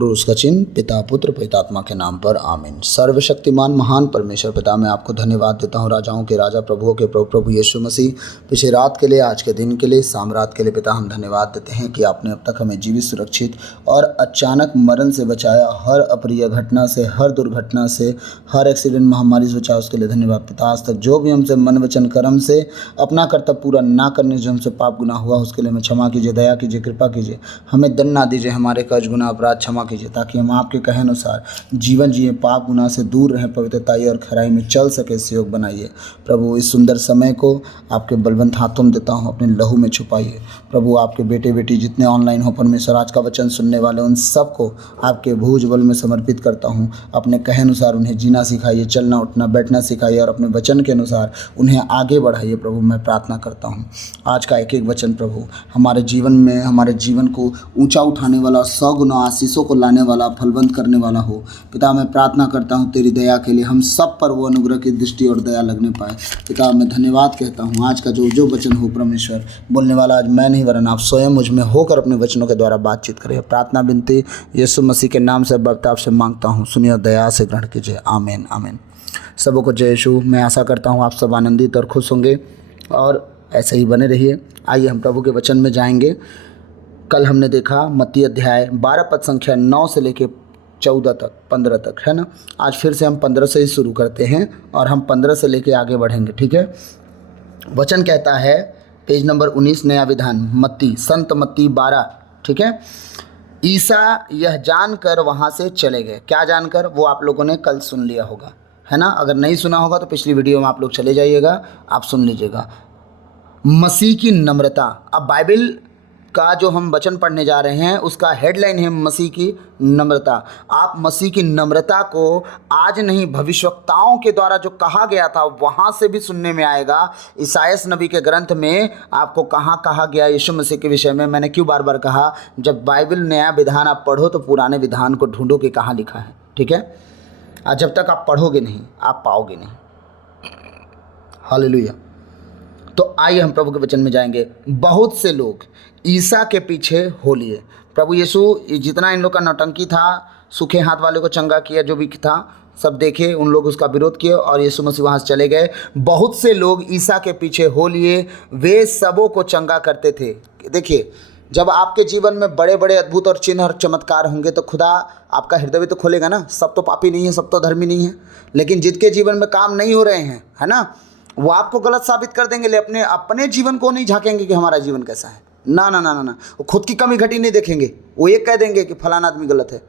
क्रूस का चिन्ह, पिता पुत्र पवित्रात्मा के नाम पर आमीन। सर्वशक्तिमान महान परमेश्वर पिता, मैं आपको धन्यवाद देता हूँ, राजाओं के राजा प्रभुओं के प्रभु प्रभु यीशु मसीह, पिछले रात के लिए, आज के दिन के लिए, सामरात के लिए पिता हम धन्यवाद देते हैं कि आपने अब तक हमें जीवित, सुरक्षित और अचानक मरण से बचाया। हर अप्रिय घटना से, हर दुर्घटना से, हर एक्सीडेंट महामारी से बचाया, उसके लिए धन्यवाद पिता। आज तक जो भी हमसे मन वचन कर्म से अपना कर्तव्य पूरा ना करने जो हमसे पाप गुनाह हुआ, उसके लिए हमें क्षमा कीजिए, दया कीजिए, कृपा कीजिए, हमें दंड ना दीजिए, हमारे कर्ज गुनाह अपराध क्षमा कीजिए, ताकि हम आपके कहे अनुसार जीवन जिए, पाप गुनाह से दूर रहें, पवित्रताई और खराई में चल सके, इस योग बनाइए प्रभु। इस सुंदर समय को आपके बलवंत हाथों में देता हूँ, अपने लहू में छुपाइए प्रभु। आपके बेटे बेटी जितने ऑनलाइन हो परमेश्वर, आज का वचन सुनने वाले उन सबको आपके भुज बल में समर्पित करता हूँ। अपने कहे अनुसार उन्हें जीना सिखाइए, चलना उठना बैठना सिखाइए और अपने वचन के अनुसार उन्हें आगे बढ़ाइए प्रभु। मैं प्रार्थना करता हूँ आज का एक एक वचन प्रभु हमारे जीवन में, हमारे जीवन को ऊंचा उठाने वाला, 100 गुना आशीषों को लाने वाला, फलवंत करने वाला हो पिता। मैं प्रार्थना करता हूँ तेरी दया के लिए, हम सब पर वो अनुग्रह की दृष्टि और दया लगने पाए पिता। मैं धन्यवाद कहता हूँ आज का जो वचन हो परमेश्वर, बोलने वाला आज मैं नहीं वरन आप स्वयं मुझ में होकर अपने वचनों के द्वारा बातचीत करें। प्रार्थना विनती यीशु मसीह के नाम से बता आपसे मांगता हूँ, सुनिए दया से ग्रहण कीजिए। आमीन आमीन। सबों को जय यीशु। मैं आशा करता हूँ आप सब आनंदित और खुश होंगे और ऐसे ही बने रहिए। आइए हम प्रभु के वचन में जाएंगे। कल हमने देखा मत्ती अध्याय 12 पद संख्या 9 से लेके 14 तक, 15 तक, है ना। आज फिर से हम 15 से ही शुरू करते हैं और हम 15 से लेके आगे बढ़ेंगे, ठीक है। वचन कहता है, पेज नंबर 19, नया विधान, मत्ती, संत मत्ती 12, ठीक है। ईसा यह जानकर वहाँ से चले गए। क्या जानकर? वो आप लोगों ने कल सुन लिया होगा, है ना। अगर नहीं सुना होगा तो पिछली वीडियो में आप लोग चले जाइएगा, आप सुन लीजिएगा। मसीह की नम्रता। अब बाइबल का जो हम वचन पढ़ने जा रहे हैं उसका हेडलाइन है मसीह की नम्रता। आप मसीह की नम्रता को आज नहीं, भविष्यवक्ताओं के द्वारा जो कहा गया था वहाँ से भी सुनने में आएगा। ईसायास नबी के ग्रंथ में आपको कहाँ कहा गया यीशु मसीह के विषय में। मैंने क्यों बार बार कहा, जब बाइबल नया विधान आप पढ़ो तो पुराने विधान को ढूंढो कि कहाँ लिखा है, ठीक है। जब तक आप पढ़ोगे नहीं आप पाओगे नहीं। हालेलुया। तो आइए हम प्रभु के वचन में जाएंगे। बहुत से लोग ईसा के पीछे हो लिए। प्रभु यीशु जितना इन लोग का नौटंकी था, सूखे हाथ वाले को चंगा किया, जो भी था सब देखे, उन लोग उसका विरोध किए और यीशु मसीह वहाँ से चले गए। बहुत से लोग ईसा के पीछे हो लिए, वे सबों को चंगा करते थे। देखिए, जब आपके जीवन में बड़े बड़े अद्भुत और चिन्ह और चमत्कार होंगे तो खुदा आपका हृदय भी तो खोलेगा ना। सब तो पापी नहीं है, सब तो धर्मी नहीं है, लेकिन जिनके जीवन में काम नहीं हो रहे हैं, है ना, वो आपको गलत साबित कर देंगे, लेकिन अपने जीवन को नहीं झांकेंगे कि हमारा जीवन कैसा है। ना ना ना ना ना, वो खुद की कमी घटी नहीं देखेंगे, वो ये कह देंगे कि फलाना आदमी गलत है।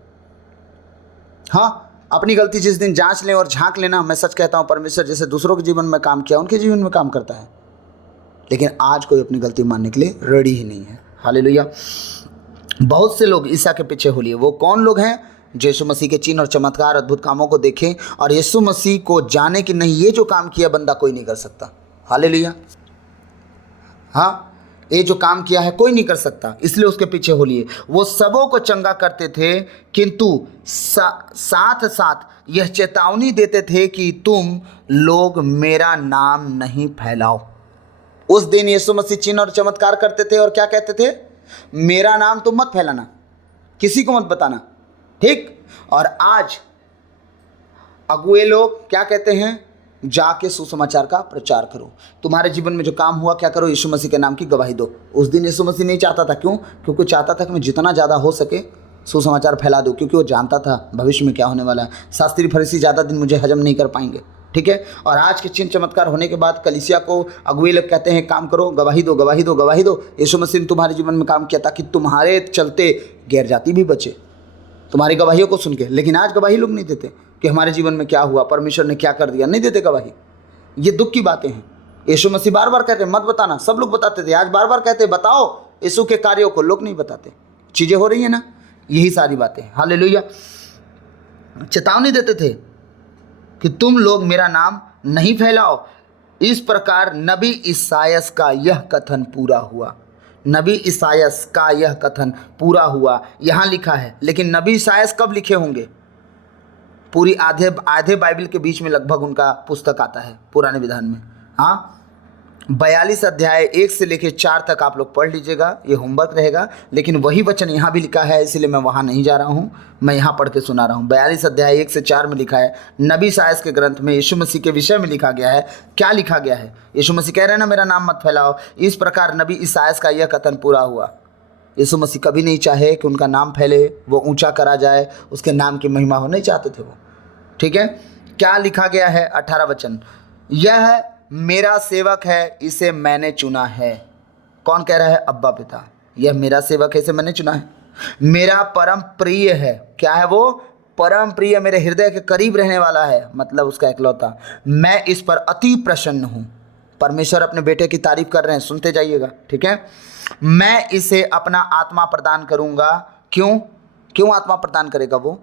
हाँ, अपनी गलती जिस दिन जांच लें और झांक लेना, मैं सच कहता हूँ परमेश्वर जैसे दूसरों के जीवन में काम किया उनके जीवन में काम करता है। लेकिन आज कोई अपनी गलती मानने के लिए रेडी ही नहीं है। हालेलुया। बहुत से लोग ईसा के पीछे हो लिए। वो कौन लोग हैं? जो यीशु मसीह के चिन्ह और चमत्कार अद्भुत कामों को देखें और यीशु मसीह को जाने कि नहीं, ये जो काम किया बंदा कोई नहीं कर सकता। हालेलुया। हाँ, ये जो काम किया है कोई नहीं कर सकता, इसलिए उसके पीछे हो लिए। वो सबों को चंगा करते थे, किंतु साथ साथ यह चेतावनी देते थे कि तुम लोग मेरा नाम नहीं फैलाओ। उस दिन यीशु मसीह चिन्ह और चमत्कार करते थे और क्या कहते थे? मेरा नाम तो मत फैलाना, किसी को मत बताना, ठीक। और आज अगुए लोग क्या कहते हैं? जाके सुसमाचार का प्रचार करो। तुम्हारे जीवन में जो काम हुआ क्या करो? यीशु मसीह के नाम की गवाही दो। उस दिन यीशु मसीह नहीं चाहता था, क्यों? क्योंकि चाहता था कि मैं जितना ज़्यादा हो सके सुसमाचार फैला दूँ, क्योंकि वो जानता था भविष्य में क्या होने वाला है। शास्त्री फरीसी ज़्यादा दिन मुझे हजम नहीं कर पाएंगे, ठीक है। और आज के चिन्ह चमत्कार होने के बाद कलीसिया को अगुए लोग कहते हैं काम करो, गवाही दो, गवाही दो, गवाही दो। यीशु मसीह ने तुम्हारे जीवन में काम किया ताकि तुम्हारे चलते गैर जाति भी बचे तुम्हारी गवाहियों को सुन के। लेकिन आज गवाही लोग नहीं देते कि हमारे जीवन में क्या हुआ, परमेश्वर ने क्या कर दिया, नहीं देते गवाही। ये दुख की बातें हैं। यीशु मसीह बार बार कहते मत बताना, सब लोग बताते थे। आज बार बार कहते बताओ यीशु के कार्यों को, लोग नहीं बताते। चीज़ें हो रही है ना, यही सारी बातें। हालेलुया। चेतावनी देते थे कि तुम लोग मेरा नाम नहीं फैलाओ। इस प्रकार नबी ईसायास का यह कथन पूरा हुआ। नबी ईसायास का यह कथन पूरा हुआ, यहाँ लिखा है। लेकिन नबी ईसायास कब लिखे होंगे? पूरी आधे बाइबल के बीच में लगभग उनका पुस्तक आता है पुराने विधान में। हाँ, 42 अध्याय 1 से लेकर 4 तक आप लोग पढ़ लीजिएगा, ये होमवर्क रहेगा। लेकिन वही वचन यहाँ भी लिखा है, इसलिए मैं वहाँ नहीं जा रहा हूँ, मैं यहाँ पढ़ के सुना रहा हूँ। 42 अध्याय 1 से 4 में लिखा है, नबी इसायास के ग्रंथ में यीशु मसीह के विषय में लिखा गया है। क्या लिखा गया है? यीशु मसीह कह रहे हैं ना, मेरा नाम मत फैलाओ। इस प्रकार नबी इसायास का यह कथन पूरा हुआ। यीशु मसीह कभी नहीं चाहे कि उनका नाम फैले, वो ऊंचा करा जाए, उसके नाम की महिमा हो, नहीं चाहते थे वो। ठीक है, क्या लिखा गया है? 18 वचन, यह मेरा सेवक है, इसे मैंने चुना है। कौन कह रहा है? अब्बा पिता। यह मेरा सेवक है, इसे मैंने चुना है, मेरा परम प्रिय है। क्या है वो? परम प्रिय, मेरे हृदय के करीब रहने वाला है, मतलब उसका इकलौता। मैं इस पर अति प्रसन्न हूँ। परमेश्वर अपने बेटे की तारीफ कर रहे हैं, सुनते जाइएगा। ठीक है, मैं इसे अपना आत्मा प्रदान करूंगा। क्यों? क्यों आत्मा प्रदान करेगा वो?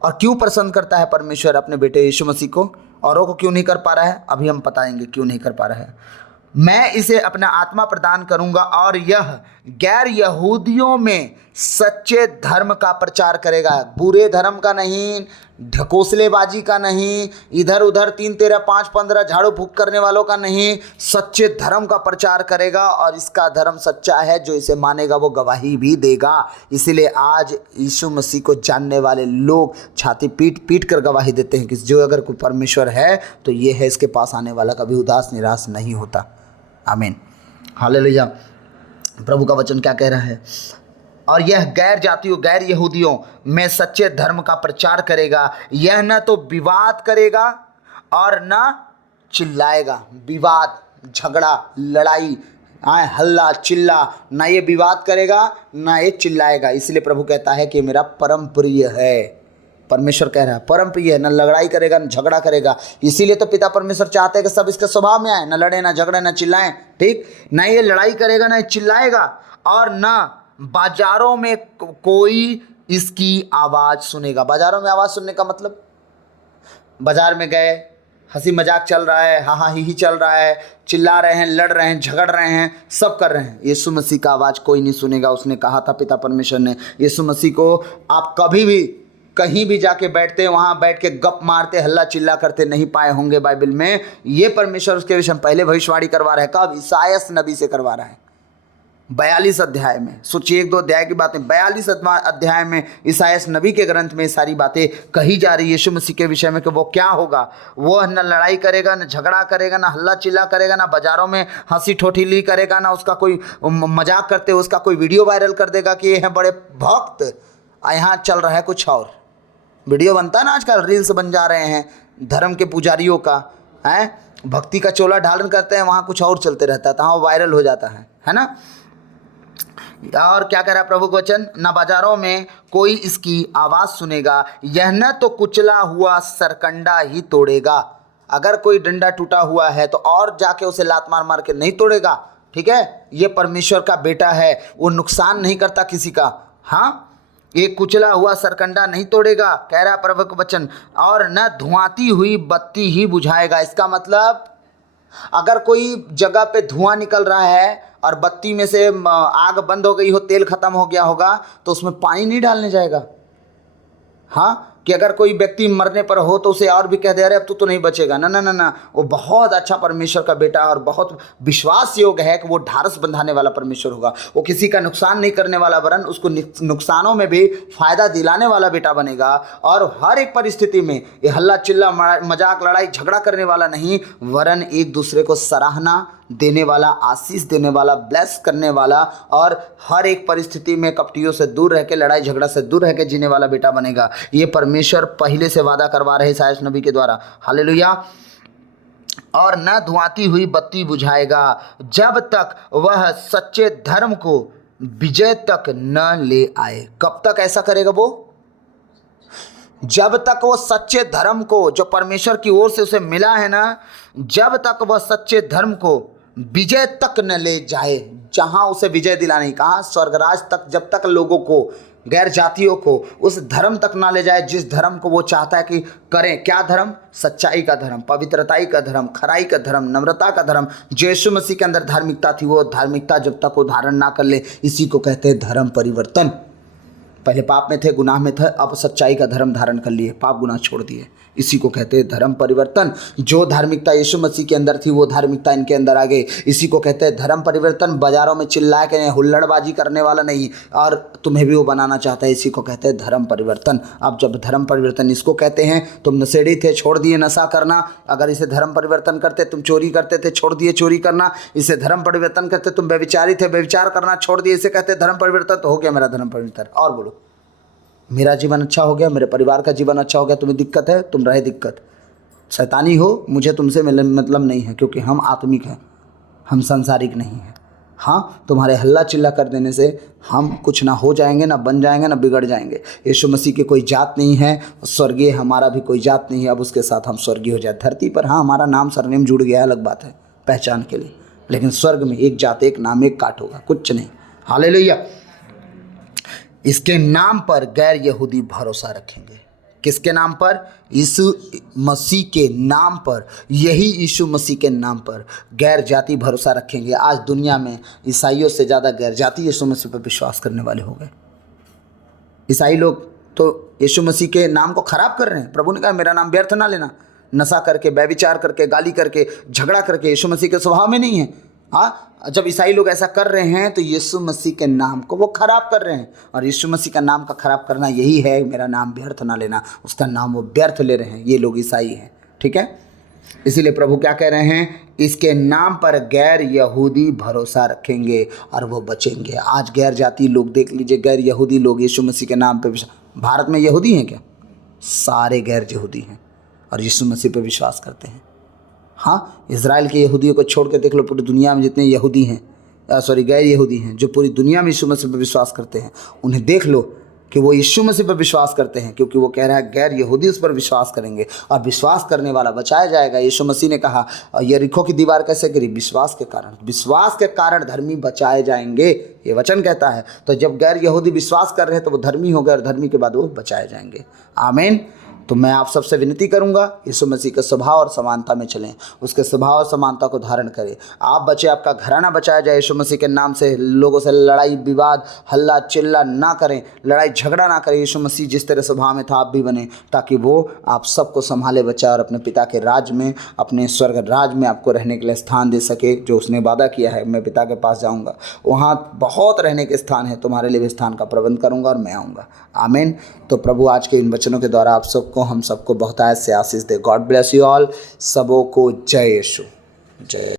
और क्यों प्रसन्न करता है परमेश्वर अपने बेटे यीशु मसीह को? औरों को क्यों नहीं कर पा रहा है? अभी हम बताएंगे क्यों नहीं कर पा रहा है। मैं इसे अपना आत्मा प्रदान करूंगा और यह गैर यहूदियों में सच्चे धर्म का प्रचार करेगा। बुरे धर्म का नहीं, ढकोसलेबाजी का नहीं, इधर उधर 3 13 5 15 झाड़ू फूक करने वालों का नहीं, सच्चे धर्म का प्रचार करेगा। और इसका धर्म सच्चा है, जो इसे मानेगा वो गवाही भी देगा। इसीलिए आज यीशु मसीह को जानने वाले लोग छाती पीट पीट कर गवाही देते हैं कि जो अगर कोई परमेश्वर है तो ये है, इसके पास आने वाला कभी उदास निराश नहीं होता। आमीन, हालेलुया। प्रभु का वचन क्या कह रहा है? और यह गैर जातियों, गैर यहूदियों में सच्चे धर्म का प्रचार करेगा। यह न तो विवाद करेगा और न चिल्लाएगा। विवाद, झगड़ा, लड़ाई, हल्ला चिल्ला, ना ये विवाद करेगा ना ये चिल्लाएगा। इसलिए प्रभु कहता है कि मेरा परम प्रिय है। परमेश्वर कह रहा है परम प्रिय है, न लड़ाई करेगा न झगड़ा करेगा। इसीलिए तो पिता परमेश्वर चाहते हैं कि सब इसके स्वभाव में आए, न लड़े न झगड़े न चिल्लाएं। ठीक, ना ये लड़ाई करेगा ना चिल्लाएगा, और न बाजारों में कोई इसकी आवाज़ सुनेगा। बाजारों में आवाज़ सुनने का मतलब, बाजार में गए, हंसी मजाक चल रहा है, हा हा ही चल रहा है, चिल्ला रहे हैं, लड़ रहे हैं, झगड़ रहे हैं, सब कर रहे हैं, यीशु मसीह का आवाज़ कोई नहीं सुनेगा। उसने कहा था पिता परमेश्वर ने, यीशु मसीह को आप कभी भी कहीं भी जाके बैठते, वहाँ बैठ के गप मारते, हल्ला चिल्ला करते नहीं पाए होंगे बाइबल में। ये परमेश्वर उसके विषय में पहले भविष्यवाणी करवा रहा है। कब? इसायास नबी से करवा रहा है। 42 अध्याय में, सोचिए 1-2 अध्याय की बातें, 42 अध्याय में इसायास नबी के ग्रंथ में सारी बातें कही जा रही है यीशु मसीह के विषय में कि वो क्या होगा। वो न लड़ाई करेगा, न झगड़ा करेगा, न हल्ला चिल्ला करेगा, ना बाजारों में हंसी ठोठीली करेगा, ना उसका कोई मजाक करते उसका कोई वीडियो वायरल कर देगा कि ये हैं बड़े भक्त। यहाँ चल रहा है कुछ और। वीडियो बनता है ना आजकल, रील्स बन जा रहे हैं धर्म के पुजारियों का, है भक्ति का चोला ढालन करते हैं, वहाँ कुछ और चलते रहता है, तो हाँ वायरल हो जाता है ना। और क्या कह रहा है प्रभु का वचन? ना बाजारों में कोई इसकी आवाज़ सुनेगा, यह न तो कुचला हुआ सरकंडा ही तोड़ेगा। अगर कोई डंडा टूटा हुआ है तो और जाके उसे लात मार मार के नहीं तोड़ेगा। ठीक है, ये परमेश्वर का बेटा है, वो नुकसान नहीं करता किसी का। हाँ, एक कुचला हुआ सरकंडा नहीं तोड़ेगा, कह रहा प्रभु का वचन, और न धुआंती हुई बत्ती ही बुझाएगा। इसका मतलब अगर कोई जगह पे धुआं निकल रहा है और बत्ती में से आग बंद हो गई हो, तेल खत्म हो गया होगा, तो उसमें पानी नहीं डालने जाएगा। हाँ, कि अगर कोई व्यक्ति मरने पर हो तो उसे और भी कह दे अरे अब तू तो नहीं बचेगा। ना ना ना ना, वो बहुत अच्छा परमेश्वर का बेटा और बहुत विश्वास योग्य है कि वो ढारस बंधाने वाला परमेश्वर होगा। वो किसी का नुकसान नहीं करने वाला, वरन उसको नुकसानों में भी फायदा दिलाने वाला बेटा बनेगा। और हर एक परिस्थिति में ये हल्ला चिल्ला मजाक लड़ाई झगड़ा करने वाला नहीं, वरन एक दूसरे को सराहना देने वाला, आशीष देने वाला, ब्लेस करने वाला, और हर एक परिस्थिति में कपटियों से दूर रह के, लड़ाई झगड़ा से दूर रह के जीने वाला बेटा बनेगा। ये परमेश्वर पहले से वादा करवा रहे इसायास नबी के द्वारा। हालेलुया। और न धुआंती हुई बत्ती बुझाएगा जब तक वह सच्चे धर्म को विजय तक न ले आए। कब तक ऐसा करेगा वो? जब तक वो सच्चे धर्म को, जो परमेश्वर की ओर से उसे मिला है ना, जब तक वह सच्चे धर्म को विजय तक न ले जाए। जहां उसे विजय दिलाने, कहा स्वर्गराज तक, जब तक लोगों को, गैर जातियों को उस धर्म तक ना ले जाए जिस धर्म को वो चाहता है कि करें। क्या धर्म? सच्चाई का धर्म, पवित्रताई का धर्म, खराई का धर्म, नम्रता का धर्म। जो यीशु मसीह के अंदर धार्मिकता थी, वो धार्मिकता जब तक वो धारण ना कर ले, इसी को कहते हैं धर्म परिवर्तन। पहले पाप में थे, गुनाह में थे, अब सच्चाई का धर्म धारण कर लिए, पाप गुनाह छोड़ दिए। इसी को कहते हैं धर्म परिवर्तन। जो धार्मिकता यीशु मसीह के अंदर थी वो धार्मिकता इनके अंदर आ गई। इसी को कहते हैं धर्म परिवर्तन। बाजारों में चिल्ला के हुल्लड़बाजी करने वाला नहीं, और तुम्हें भी वो बनाना चाहता है। इसी को कहते हैं धर्म परिवर्तन। अब जब धर्म परिवर्तन इसको कहते हैं, तुम नशेड़ी थे, छोड़ दिए नशा करना। अगर इसे धर्म परिवर्तन करते, तुम चोरी करते थे, छोड़ दिए चोरी करना। इसे धर्म परिवर्तन करते, तुम व्यभिचारी थे, व्यभिचार करना छोड़ दिए। इसे कहते हैं धर्म परिवर्तन। तो हो गया मेरा धर्म परिवर्तन। और बोलो, मेरा जीवन अच्छा हो गया, मेरे परिवार का जीवन अच्छा हो गया। तुम्हें दिक्कत है, तुम रहे दिक्कत, शैतानी हो, मुझे तुमसे मतलब नहीं है, क्योंकि हम आत्मिक हैं, हम सांसारिक नहीं हैं। हाँ, तुम्हारे हल्ला चिल्ला कर देने से हम कुछ ना हो जाएंगे, ना बन जाएंगे, ना बिगड़ जाएंगे। यीशु मसीह की कोई जात नहीं है, स्वर्गीय हमारा भी कोई जात नहीं है। अब उसके साथ हम स्वर्गीय हो जाए। धरती पर हाँ हमारा नाम सरनेम जुड़ गया, अलग बात है पहचान के लिए, लेकिन स्वर्ग में एक जात, एक नाम, एक काट होगा, कुछ नहीं। हालेलुया। इसके नाम पर गैर यहूदी भरोसा रखेंगे। किसके नाम पर? यीशु मसीह के नाम पर, यही यीशु मसीह के नाम पर गैर जाति भरोसा रखेंगे। आज दुनिया में ईसाइयों से ज़्यादा गैर जाति यीशु मसीह पर विश्वास करने वाले हो गए। ईसाई लोग तो यीशु मसीह के नाम को खराब कर रहे हैं। प्रभु ने कहा मेरा नाम व्यर्थ ना लेना। नशा करके, व्यभिचार करके, गाली करके, झगड़ा करके यीशु मसीह के स्वभाव में नहीं है। हाँ, जब ईसाई लोग ऐसा कर रहे हैं तो यीशु मसीह के नाम को वो खराब कर रहे हैं। और यीशु मसीह का नाम का खराब करना यही है, मेरा नाम व्यर्थ ना लेना। उसका नाम वो व्यर्थ ले रहे हैं, ये लोग ईसाई हैं। ठीक है, इसीलिए प्रभु क्या कह रहे हैं? इसके नाम पर गैर यहूदी भरोसा रखेंगे और वो बचेंगे। आज गैर जाति लोग देख लीजिए, गैर यहूदी लोग यीशु मसीह के नाम पर, भारत में यहूदी हैं क्या? सारे गैर यहूदी हैं और यीशु मसीह पर विश्वास करते हैं। हाँ, इज़राइल के यहूदियों को छोड़ के देख लो, पूरी दुनिया में जितने यहूदी हैं, गैर यहूदी हैं, जो पूरी दुनिया में यीशु मसीह पर विश्वास करते हैं, उन्हें देख लो कि वो यीशु मसीह पर विश्वास करते हैं, क्योंकि वो कह रहा है गैर यहूदी उस पर विश्वास करेंगे और विश्वास करने वाला बचाया जाएगा। यीशु मसीह ने कहा यरीहो की दीवार कैसे गिरी? विश्वास के कारण। विश्वास के कारण धर्मी बचाए जाएंगे, ये वचन कहता है। तो जब गैर यहूदी विश्वास कर रहे हैं तो वो धर्मी हो गए और धर्मी के बाद वो बचाए जाएंगे। आमीन। तो मैं आप सबसे विनती करूंगा, यीशु मसीह के स्वभाव और समानता में चलें, उसके स्वभाव और समानता को धारण करें। आप बचे, आपका घराना बचाया जाए यीशु मसीह के नाम से। लोगों से लड़ाई विवाद, हल्ला चिल्ला ना करें, लड़ाई झगड़ा ना करें। यीशु मसीह जिस तरह स्वभाव में था आप भी बने, ताकि वो आप सबको संभाले, बचाए और अपने पिता के राज में, अपने स्वर्ग राज में आपको रहने के लिए स्थान दे सके। जो उसने वादा किया है, मैं पिता के पास जाऊँगा, वहाँ बहुत रहने के स्थान है, तुम्हारे लिए भी स्थान का प्रबंध करूँगा और मैं आऊँगा। आमीन। तो प्रभु आज के इन वचनों के द्वारा आप सबको, हम सबको बहुतायत से आशीष दे। God bless you all. सबों को जय यीशु। जय।